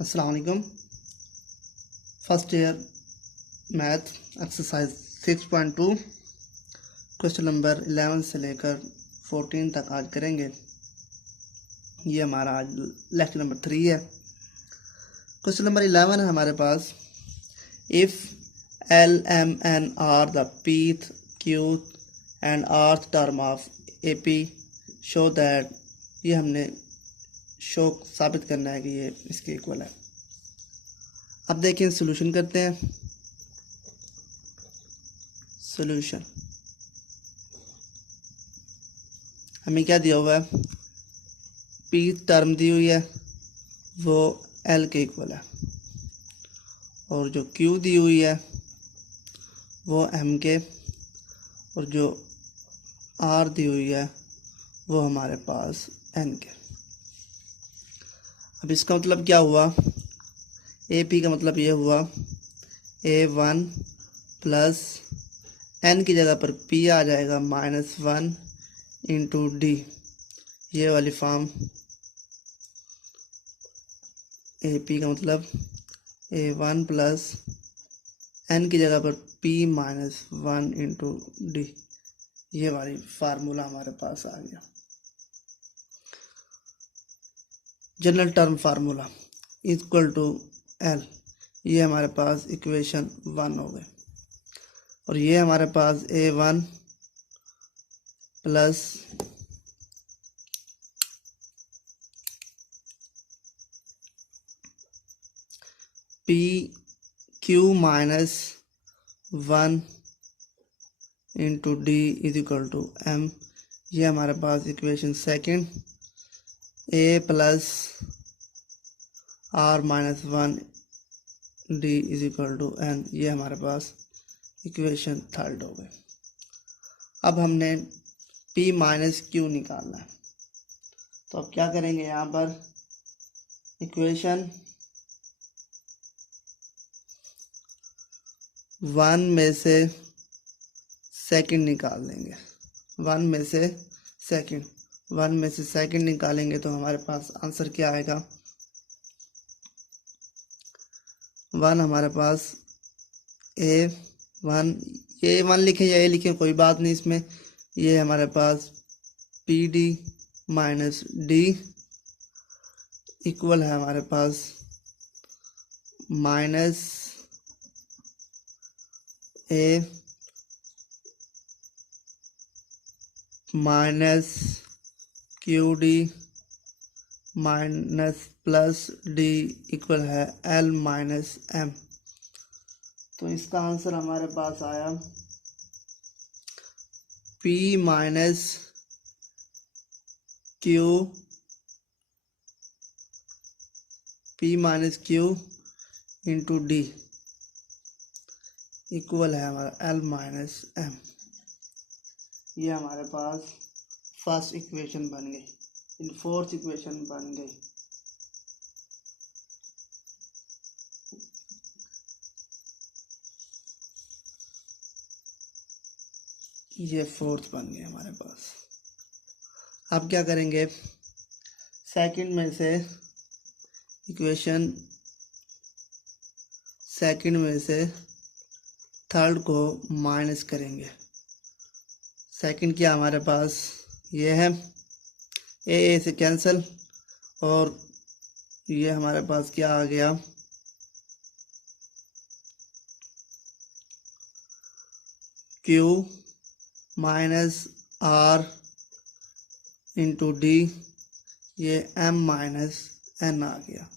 अस्सलाम वालेकुम। First year math exercise 6.2 question number 11 से लेकर 14 तक आज करेंगे। ये हमारा आज लेक्चर नंबर 3 है। क्वेश्चन नंबर 11 है हमारे पास, if L, M, N are the pth, qth and rth term of AP show that, ये हमने शो साबित करना है कि ये इसके इक्वल है। अब देखिए सॉल्यूशन करते हैं। सॉल्यूशन हमें क्या दिया हुआ है, पी टर्म दी हुई है वो एल के इक्वल है और जो क्यू दी हुई है वो एम के और जो आर दी हुई है वो हमारे पास एन के। अब इसका मतलब क्या हुआ, ए पी का मतलब ये हुआ A1 प्लस एन की जगह पर पी आ जाएगा -1 इंटू डी, ये वाली फॉर्म। ए पी का मतलब A1 प्लस एन की जगह पर P -1 इंटू डी, ये वाली फार्मूला हमारे पास आ गया। General term formula equal to L, ये हमारे पास इक्वेशन 1 हो गए। और ये हमारे पास A1 plus p q -1 into d is equal to m, ये हमारे पास equation second. A plus r -1 d is equal to n, ये हमारे पास इक्वेशन थर्ड हो गए। अब हमने पी माइनस क्यू निकालना है, तो अब क्या करेंगे, यहाँ पर इक्वेशन 1 में से सेकंड निकाल देंगे। 1 में से सेकंड निकालेंगे तो हमारे पास आंसर क्या आएगा, 1 हमारे पास A1, ये 1 लिखें या ए लिखें कोई बात नहीं इसमें, ये हमारे पास PD माइनस डी इक्वल है हमारे पास minus a minus q d minus plus d equal है एल माइनस एम। तो इसका आंसर हमारे पास आया p minus q into d equal है हमारा एल माइनस एम। ये हमारे पास फर्स्ट इक्वेशन बन गई। इन फोर्थ इक्वेशन बन गई। ये फोर्थ बन गई हमारे पास। अब क्या करेंगे, सेकंड में से इक्वेशन सेकंड में से थर्ड को माइनस करेंगे। सेकंड क्या हमारे पास ये है, ए से कैंसिल और ये हमारे पास क्या आ गया, Q minus R into D, ये एम माइनस एन आ गया।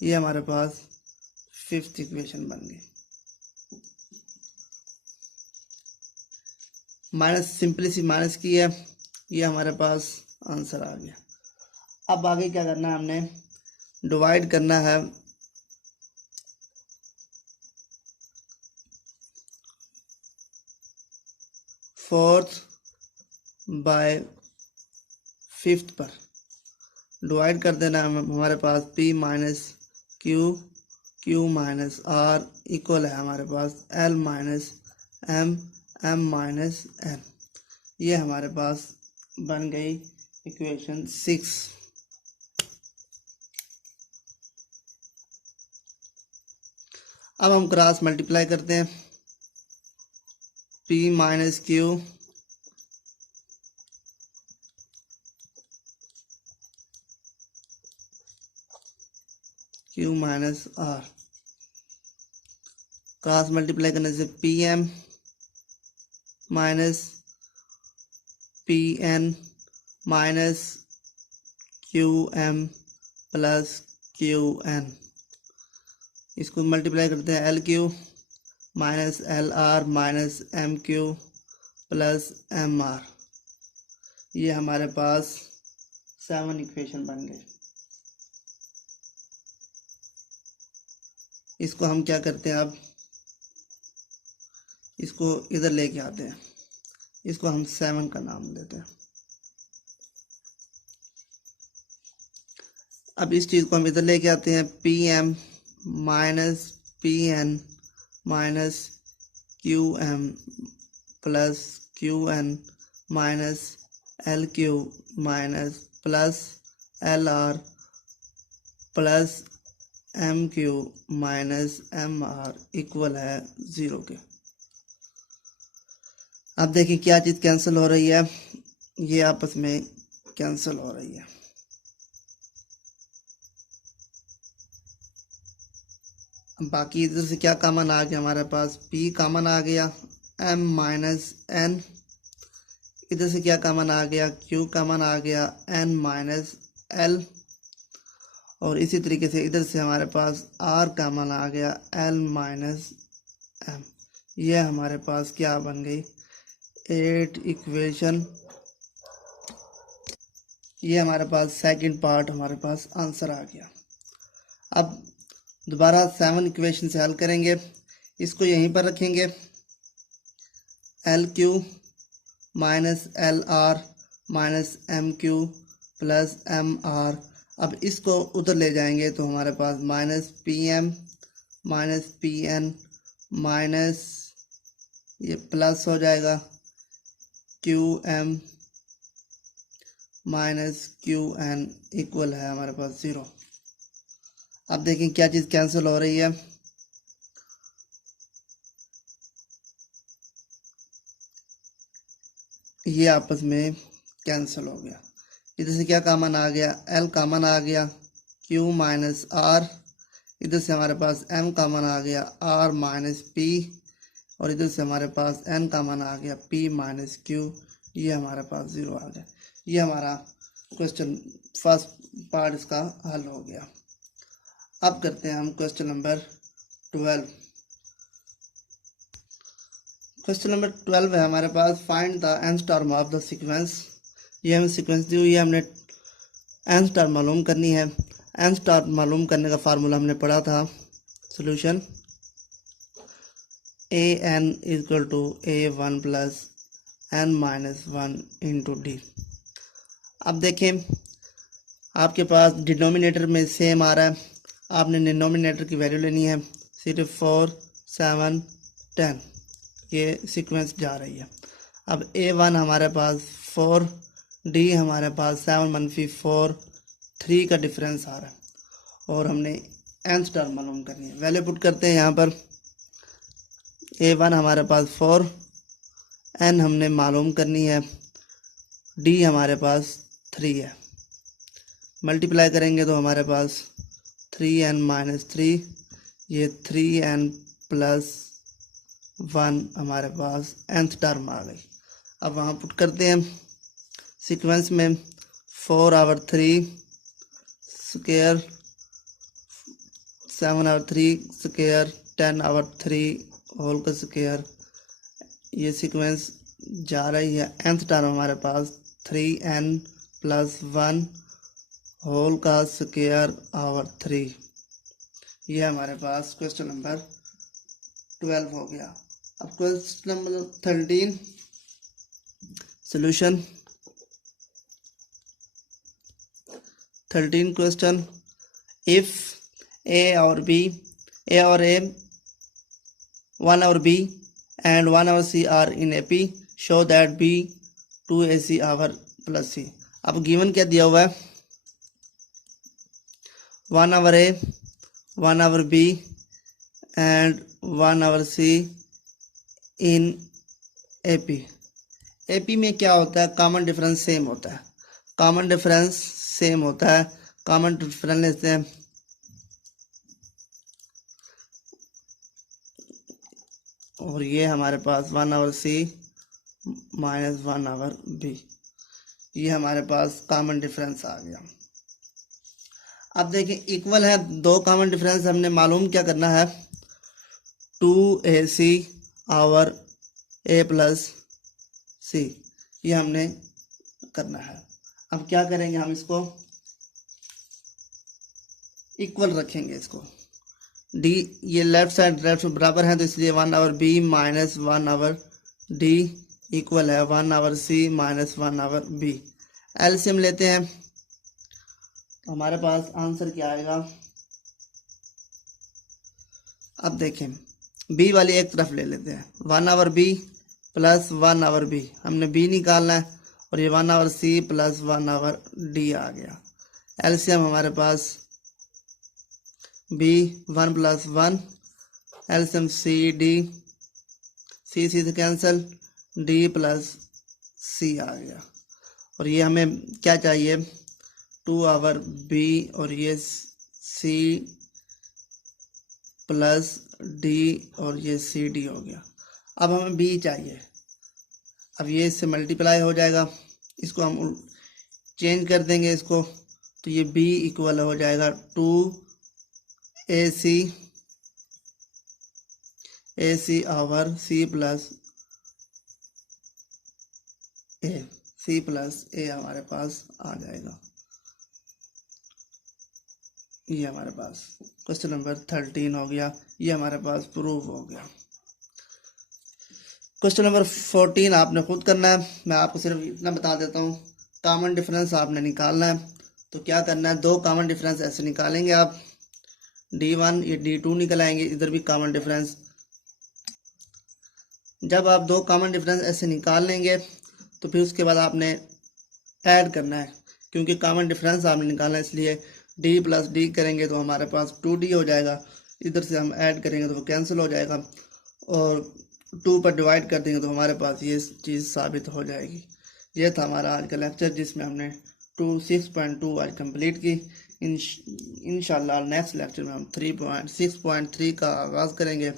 ये हमारे पास फिफ्थ इक्वेशन बन गई। माइनस सिंपली सी माइनस की है, ये हमारे पास आंसर आ गया। अब आगे क्या करना है, हमने डिवाइड करना है फोर्थ बाय फिफ्थ पर। डिवाइड कर देना है हमारे पास p minus q minus r equal है हमारे पास l minus m minus n. ये हमारे पास बन गई इक्वेशन 6। अब हम क्रॉस मल्टीप्लाई करते हैं, P minus Q Q minus R, cross multiply करने से PM minus PN minus QM plus QN, इसको मल्टीप्लाई करते हैं LQ minus LR minus MQ plus MR। ये हमारे पास 7 इक्वेशन बन गए। इसको हम क्या करते हैं, अब इसको इधर लेके आते हैं, इसको हम 7 का नाम देते हैं। अब इस चीज़ को हम इधर लेके आते हैं, PM minus PN minus QM plus QN minus LQ minus plus LR plus MQ minus MR equal है 0 के। अब देखिए क्या चीज़ कैंसिल हो रही है, ये आपस में कैंसिल हो रही है। बाकी इधर से क्या कॉमन आ गया हमारे पास, P कॉमन आ गया, M माइनस N, इधर से क्या कॉमन आ गया, Q कॉमन आ गया, N माइनस L, और इसी तरीके से इधर से हमारे पास R कॉमन आ गया, L माइनस M। ये हमारे पास क्या बन गई, 8 इक्वेशन। ये हमारे पास सेकंड पार्ट हमारे पास आंसर आ गया। अब दोबारा 7 इक्वेशन से हल करेंगे, इसको यहीं पर रखेंगे, LQ minus LR minus MQ plus MR। अब इसको उधर ले जाएंगे तो हमारे पास minus PM minus PN minus ये प्लस हो जाएगा QM माइनस QN इक्वल है हमारे पास 0। अब देखें क्या चीज़ कैंसिल हो रही है, ये आपस में कैंसिल हो गया। इधर से क्या कॉमन आ गया, L कॉमन आ गया, Q माइनस R, इधर से हमारे पास M कॉमन आ गया, R माइनस P, और इधर से हमारे पास N कॉमन आ गया, P माइनस Q। ये हमारे पास 0 आ गया। ये हमारा क्वेश्चन फर्स्ट पार्ट इसका हल हो गया। अब करते हैं हम क्वेश्चन नंबर 12। क्वेश्चन नंबर 12 है हमारे पास, find the nth term of the sequence. ये हमें सीक्वेंस दी हुई है, हमने nth टर्म मालूम करनी है। nth टर्म मालूम करने का फार्मूला हमने पढ़ा था, solution an equal to a1 plus n minus 1 into D. अब देखें आपके पास डिनोमिनेटर में सेम आ रहा है, आपने डिनोमिनेटर की वैल्यू लेनी है, सिर्फ 4 7 10 ये सीक्वेंस जा रही है। अब A1 हमारे पास 4, D हमारे पास 7 मनफी 4, 3 का डिफरेंस आ रहा है, और हमने nth टर्म मालूम करनी है। वैल्यू पुट करते हैं यहाँ पर, A1 हमारे पास 4, N हमने मालूम करनी है, D हमारे पास 3 है। मल्टीप्लाई करेंगे तो हमारे पास 3n माइनस 3, ये 3n प्लस 1 हमारे पास nth टर्म आ गई। अब वहाँ पुट करते हैं सीक्वेंस में, 4 over 3 square, 7 over 3 square, 10 over 3 whole का स्क्वायर। ये सीक्वेंस जा रही है, nth टर्म हमारे पास 3n प्लस 1 होल का स्क्वायर आवर 3। ये हमारे पास क्वेश्चन नंबर 12 हो गया। अब question number 13, solution 13 question, if A और B, A और A, 1 और B and 1 और C are in AP, show that B 2AC over plus C। अब गिवन क्या दिया हुआ है, 1 over A 1 over B and 1 over C in AP. AP में क्या होता है, कॉमन डिफरेंस सेम होता है, कॉमन डिफरेंस सेम होता है। कॉमन डिफरेंस लेते हैं, और ये हमारे पास 1 over C minus 1 over B, ये हमारे पास कॉमन डिफरेंस आ गया। अब देखिए इक्वल है, दो कॉमन डिफरेंस हमने मालूम क्या करना है, 2ac आवर a प्लस सी, ये हमने करना है। अब क्या करेंगे, हम इसको इक्वल रखेंगे, इसको डी, ये लेफ्ट साइड बराबर है तो इसलिए 1 over B minus 1 over D equal है 1 over C minus 1 over B. LCM लेते हैं तो हमारे पास आंसर क्या आएगा। अब देखें बी वाली एक तरफ ले लेते हैं, 1 over b plus 1 over b, हमने बी निकालना है, और ये 1 over c plus 1 over d आ गया। एलसीएम हमारे पास b 1 plus 1, LCM c d, c से कैंसिल, डी प्लस सी आ गया। और ये हमें क्या चाहिए, 2 आवर बी और ये सी प्लस डी और ये सी डी हो गया। अब हमें बी चाहिए, अब ये इससे मल्टीप्लाई हो जाएगा, इसको हम चेंज कर देंगे इसको, तो ये बी इक्वल हो जाएगा 2ac over c plus a, c plus a हमारे पास आ जाएगा। ये हमारे पास क्वेश्चन नंबर 13 हो गया, ये हमारे पास प्रूव हो गया। क्वेश्चन नंबर 14 आपने खुद करना है, मैं आपको सिर्फ इतना बता देता हूँ। कॉमन डिफरेंस आपने निकालना है, तो क्या करना है, दो कॉमन डिफरेंस ऐसे निकालेंगे आप, D1 ये D2 निकल आएंगे, इधर भी कॉमन डिफरेंस। जब आप दो कॉमन डिफरेंस ऐसे निकाल लेंगे तो फिर उसके बाद आपने ऐड करना है, क्योंकि कॉमन डिफरेंस आपने निकालना है, इसलिए D प्लस डी करेंगे तो हमारे पास 2D हो जाएगा, इधर से हम ऐड करेंगे तो वो कैंसिल हो जाएगा, और 2 पर डिवाइड कर देंगे तो हमारे पास ये चीज़ साबित हो जाएगी। ये था हमारा आज का लेक्चर, जिसमें हमने 6.2 आज कंप्लीट की। इंशाल्लाह नेक्स्ट लेक्चर में हम 3.6.3 का आगाज़ करेंगे।